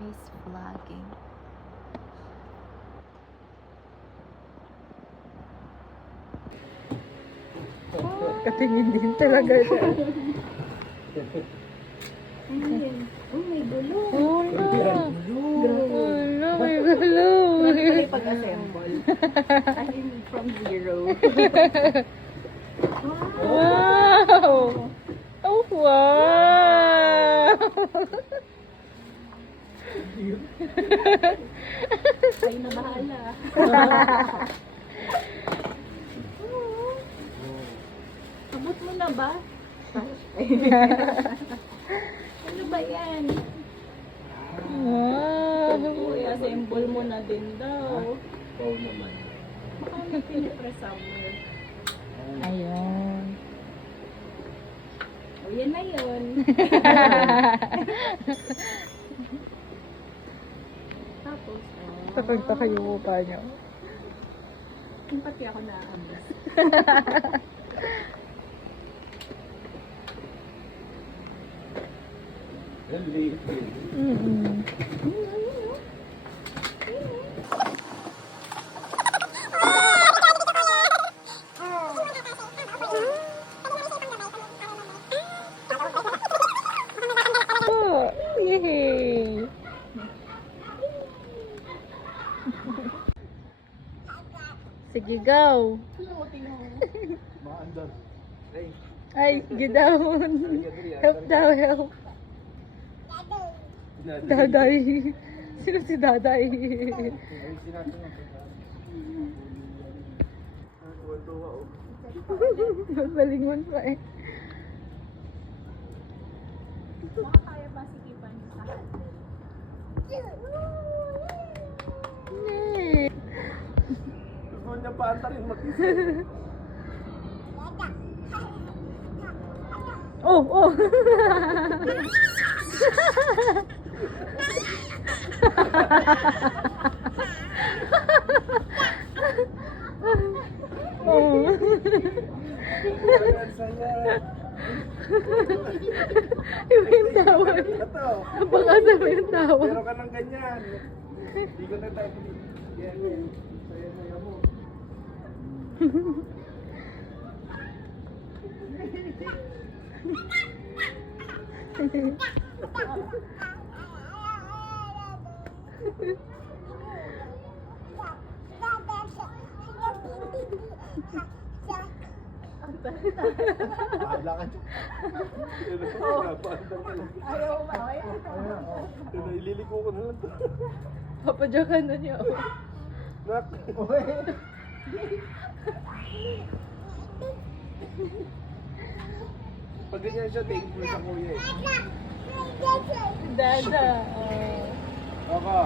miss vlogging. Katingin din talaga siya. Oh, may gulo. Oh no! Oh no, may gulo! May pag-assemble. As in, from zero. Wow! Oh wow! Ay, na bahala. Abot mo na ba? Ano ba yan? Wow! Uy, assemble mo na din daw. Wow naman. Baka may pinipress somewhere. Ayun. O, yan na yun. Tapos, Takag-taka yung mukha niyo. pati ako na-ambas. Ang liit yun. Mm-mm. Oh, yay! Sige, go! Maandar. Ay, Ay, get down! Help daw, help! Daday! Sino si Daday? ayusin natin ang tuwa-tuwa oh. Balingon pa eh. Makakaya ba si Kipan sa handle? Nee. Gusto niya pa antarin mag-isa. Oh, oh! Oh. Ang saya. Iba yung tawag. Ito. Napakasal mo yung tawag. Meron ka ng ganyan. Hindi ko na tayo. Yan yun. Saya-saya mo. Bahala ka dyan. Napaandar ka lang. Ayaw ba? Ayaw. Ililiko ko na lang to. Papadyakan na niya. Oh. Nak. Pag ganyan siya, thankful sa kuya eh. Dada. Aka.